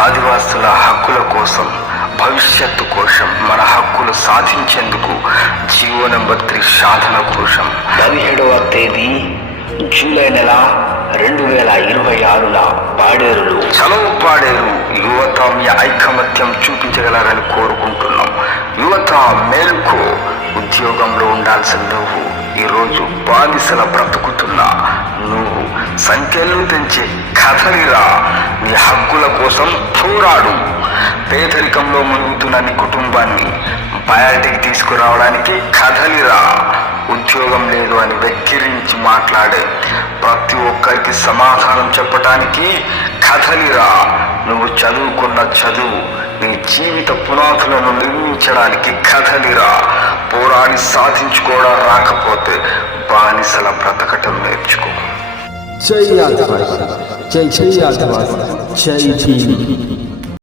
ఆదివాసుల హక్కుల కోసం, భవిష్యత్తు కోసం, మన హక్కులు సాధించేందుకు జీవో నంబర్ 3 సాధన కోసం 17వ తేదీ జూలై నెల 2026 పాడేరులో చలో పాడేరు యువత మీ ఐకమత్యం చూపించగలరని కోరుకుంటున్నాం. యువత మేల్కో, ఉద్యోగంలో ఉండాల్సిన నువ్వు ఈరోజు బానిసల బ్రతుకుతున్నా నువ్వు సంఖ్యలను పెంచే కథలిరా. నీ హక్కుల కోసం పోరాడు. పేదరికంలో మునుగుతున్న నీ కుటుంబాన్ని బయటికి తీసుకురావడానికి కథలిరా. ఉద్యోగం లేదు అని వెక్కిరించి మాట్లాడే ప్రతి ఒక్కరికి సమాధానం చెప్పటానికి కథలిరా. నువ్వు చదువుకున్న చదువు నీ జీవిత పునాదులను నిర్మించడానికి కథలిరా. పోరాడి సాధించుకోవడం రాకపోతే బానిసల బ్రతకటం నేర్చుకో. జై ఆదివాసి, జై జై ఆదివాసి, జై భీమ్.